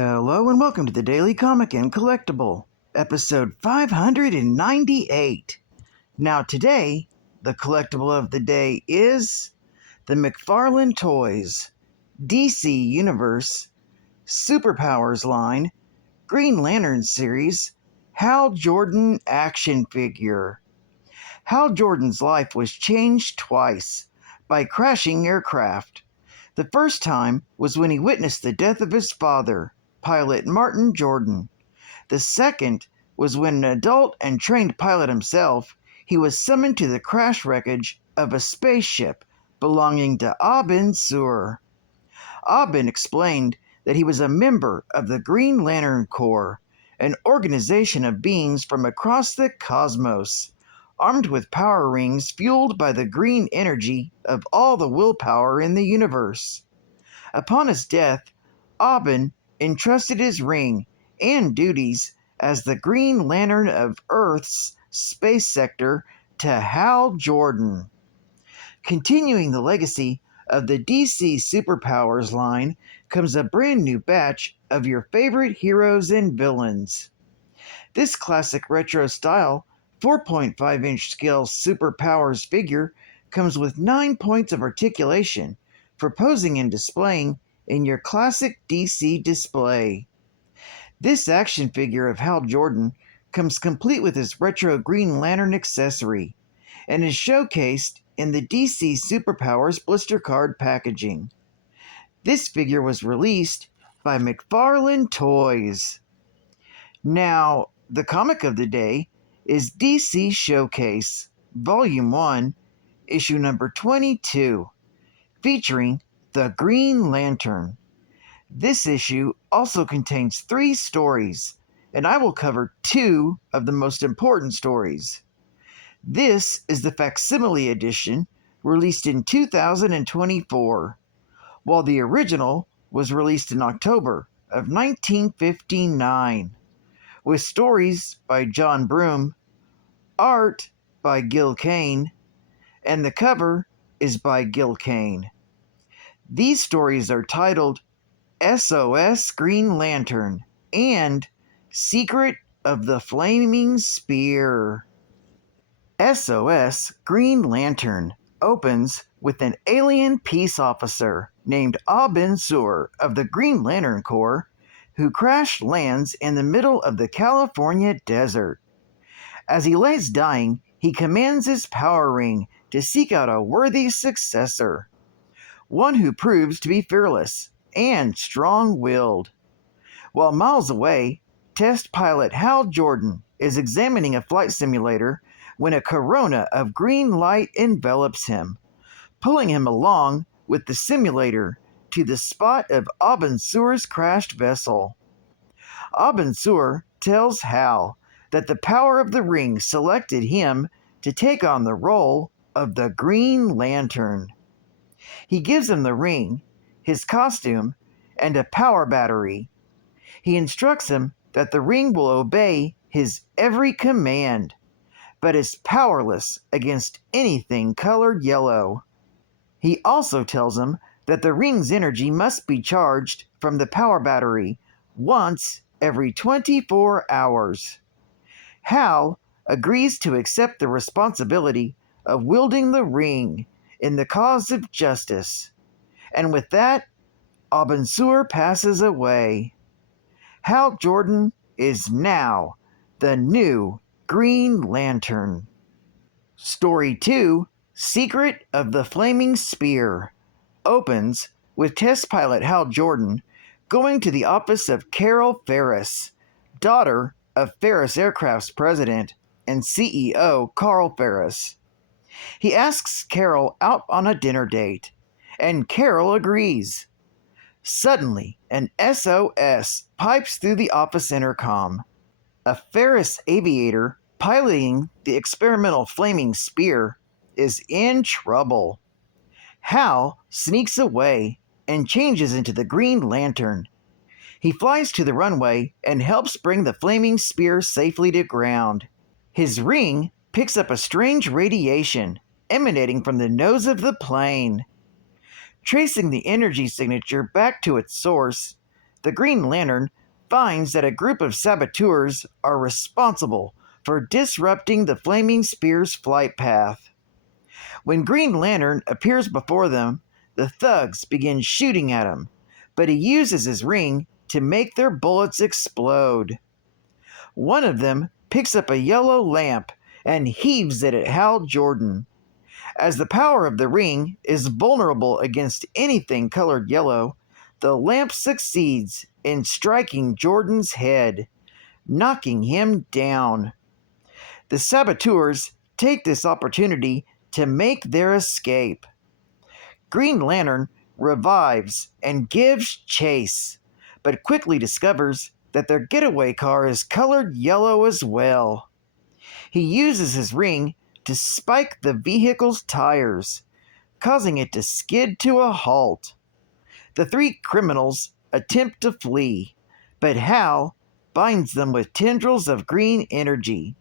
Hello and welcome to the Daily Comic and Collectible, episode 598. Now today, the collectible of the day is the McFarlane Toys DC Universe Superpowers line Green Lantern series Hal Jordan action figure. Hal Jordan's life was changed twice by crashing aircraft. The first time was when he witnessed the death of his father, pilot Martin Jordan. The second was when an adult and trained pilot himself, he was summoned to the crash wreckage of a spaceship belonging to AWHILE. Abin explained that he was a member of the Green Lantern Corps, an organization of beings from across the cosmos, armed with power rings fueled by the green energy of all the willpower in the universe. Upon his death, Abin entrusted his ring and duties as the Green Lantern of Earth's space sector to Hal Jordan. Continuing the legacy of the DC Superpowers line comes a brand new batch of your favorite heroes and villains. This classic retro style 4.5-inch scale Superpowers figure comes with 9 points of articulation for posing and displaying in your classic DC display. This action figure of Hal Jordan comes complete with his retro Green Lantern accessory and is showcased in the DC Superpowers blister card packaging. This figure was released by McFarlane Toys. Now, the comic of the day is DC Showcase, Volume 1, Issue number 22, featuring the Green Lantern. This issue also contains 3 stories, and I will cover 2 of the most important stories. This is the facsimile edition, released in 2024, while the original was released in October of 1959, with stories by John Broome, art by Gil Kane, and the cover is by Gil Kane. These stories are titled SOS Green Lantern and Secret of the Flaming Spear. SOS Green Lantern opens with an alien peace officer named Abin Sur of the Green Lantern Corps who crash lands in the middle of the California desert. As he lays dying, he commands his power ring to seek out a worthy successor, one who proves to be fearless and strong-willed. While miles away, test pilot Hal Jordan is examining a flight simulator when a corona of green light envelops him, pulling him along with the simulator to the spot of Abin Sur's crashed vessel. Abin Sur tells Hal that the power of the ring selected him to take on the role of the Green Lantern. He gives him the ring, his costume, and a power battery. He instructs him that the ring will obey his every command, but is powerless against anything colored yellow. He also tells him that the ring's energy must be charged from the power battery once every 24 hours. Hal agrees to accept the responsibility of wielding the ring in the cause of justice, and with that, Abin Sur passes away. Hal Jordan is now the new Green Lantern. Story 2, Secret of the Flaming Spear, opens with test pilot Hal Jordan going to the office of Carol Ferris, daughter of Ferris Aircraft's president and CEO Carl Ferris. He asks Carol out on a dinner date, and Carol agrees. Suddenly, an SOS pipes through the office intercom. A Ferris aviator piloting the experimental flaming spear is in trouble. Hal sneaks away and changes into the Green Lantern. He flies to the runway and helps bring the flaming spear safely to ground. His ring picks up a strange radiation emanating from the nose of the plane. Tracing the energy signature back to its source, the Green Lantern finds that a group of saboteurs are responsible for disrupting the Flaming Spear's flight path. When Green Lantern appears before them, the thugs begin shooting at him, but he uses his ring to make their bullets explode. One of them picks up a yellow lamp and heaves it at Hal Jordan. As the power of the ring is vulnerable against anything colored yellow, the lamp succeeds in striking Jordan's head, knocking him down. The saboteurs take this opportunity to make their escape. Green Lantern revives and gives chase, but quickly discovers that their getaway car is colored yellow as well. He uses his ring to spike the vehicle's tires, causing it to skid to a halt. The three criminals attempt to flee, but Hal binds them with tendrils of green energy.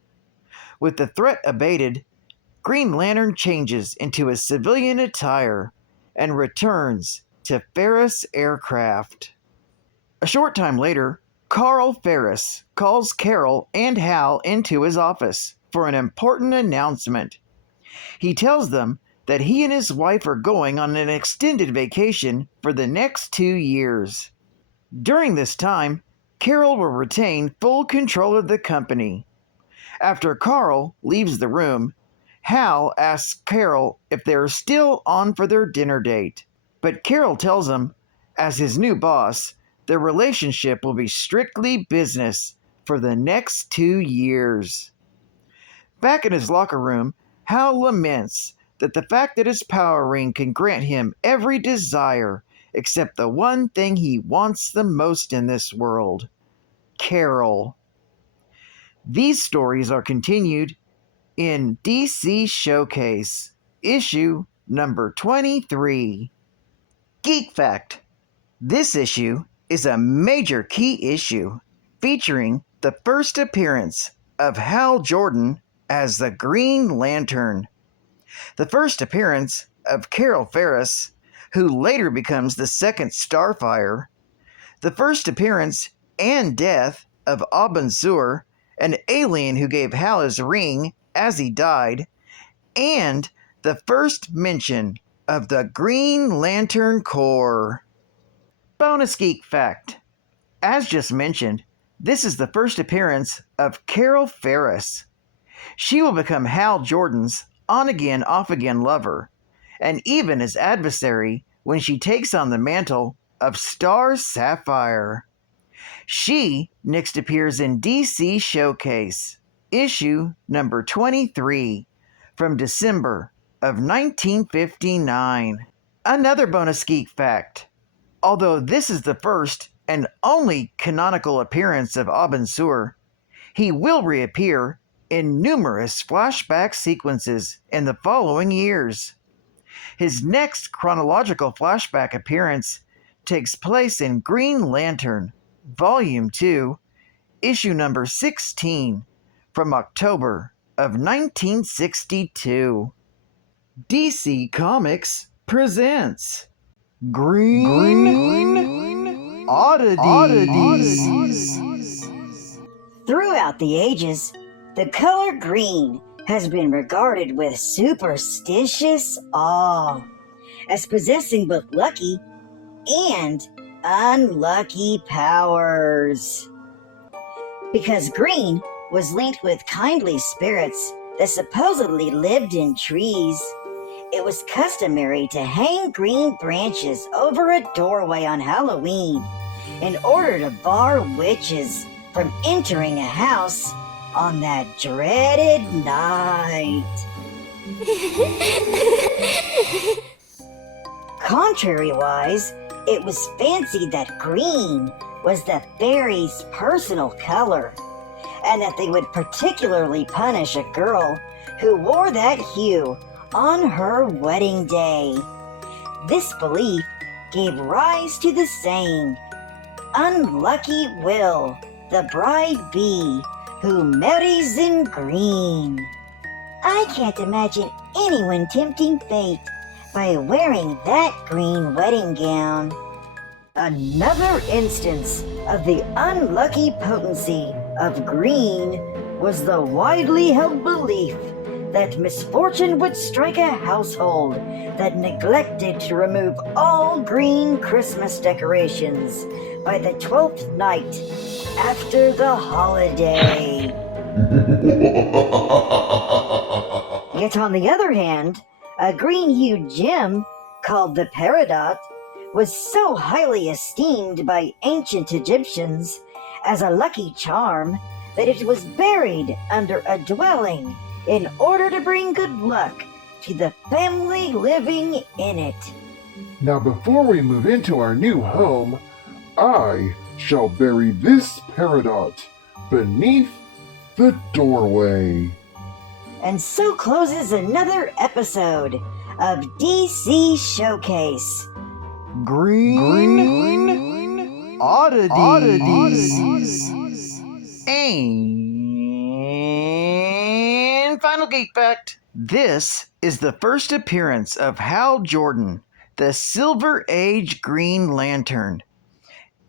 With the threat abated, Green Lantern changes into a civilian attire and returns to Ferris Aircraft. A short time later, Carl Ferris calls Carol and Hal into his office for an important announcement. He tells them that he and his wife are going on an extended vacation for the next 2 years. During this time, Carol will retain full control of the company. After Carl leaves the room, Hal asks Carol if they are still on for their dinner date, but Carol tells him, as his new boss, their relationship will be strictly business for the next 2 years. Back in his locker room, Hal laments that the fact that his power ring can grant him every desire except the one thing he wants the most in this world, Carol. These stories are continued in DC Showcase, issue number 23. Geek Fact. This issue is a major key issue featuring the first appearance of Hal Jordan as the Green Lantern, the first appearance of Carol Ferris, who later becomes the second Starfire, the first appearance and death of Abin Sur, an alien who gave Hal his ring as he died, and the first mention of the Green Lantern Corps. Bonus Geek Fact. As just mentioned, this is the first appearance of Carol Ferris. She will become Hal Jordan's on-again, off-again lover, and even his adversary when she takes on the mantle of Star Sapphire. She next appears in DC Showcase, issue number 23, from December of 1959. Another bonus geek fact. Although this is the first and only canonical appearance of Abin Sur, he will reappear in numerous flashback sequences in the following years. His next chronological flashback appearance takes place in Green Lantern, Volume 2, issue number 16, from October of 1962. DC Comics presents Green Oddities. Throughout the ages, the color green has been regarded with superstitious awe as possessing both lucky and unlucky powers. Because green was linked with kindly spirits that supposedly lived in trees, it was customary to hang green branches over a doorway on Halloween in order to bar witches from entering a house on that dreaded night. Contrary-wise, it was fancied that green was the fairies' personal color, and that they would particularly punish a girl who wore that hue on her wedding day. This belief gave rise to the saying, "Unlucky will the bride be who marries in green." I can't imagine anyone tempting fate by wearing that green wedding gown. Another instance of the unlucky potency of green was the widely held belief that misfortune would strike a household that neglected to remove all green Christmas decorations by the 12th night after the holiday. Yet on the other hand, a green-hued gem called the peridot was so highly esteemed by ancient Egyptians as a lucky charm that it was buried under a dwelling in order to bring good luck to the family living in it. Now, before we move into our new home, I shall bury this peridot beneath the doorway. And so closes another episode of DC Showcase. Green oddities. And final geek fact. This is the first appearance of Hal Jordan, the Silver Age Green Lantern.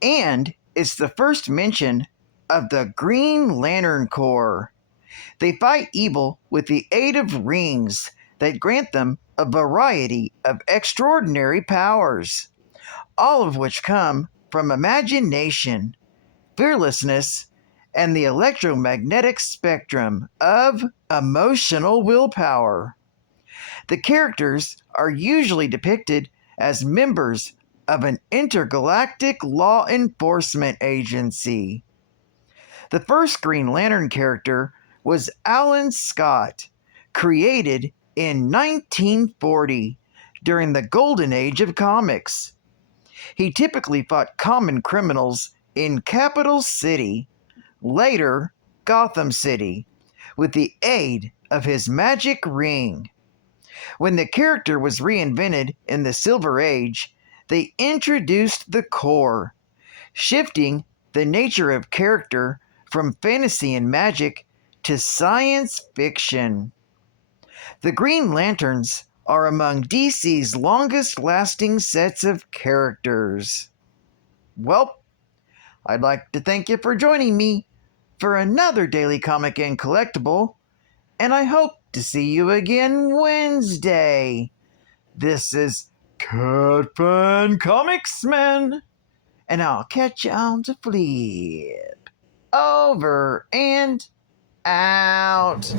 And it's the first mention of the Green Lantern Corps. They fight evil with the aid of rings that grant them a variety of extraordinary powers, all of which come from imagination, fearlessness, and the electromagnetic spectrum of emotional willpower. The characters are usually depicted as members of an intergalactic law enforcement agency. The first Green Lantern character was Alan Scott, created in 1940 during the golden age of comics. He typically fought common criminals in Capital City, later Gotham City, with the aid of his magic ring. When the character was reinvented in the Silver Age, they introduced the Corps, shifting the nature of character from fantasy and magic to science fiction. The Green Lanterns are among DC's longest-lasting sets of characters. Well, I'd like to thank you for joining me for another Daily Comic and Collectible, and I hope to see you again Wednesday. This is Cat Fan Comics Man, and I'll catch you on the flip. Over and out.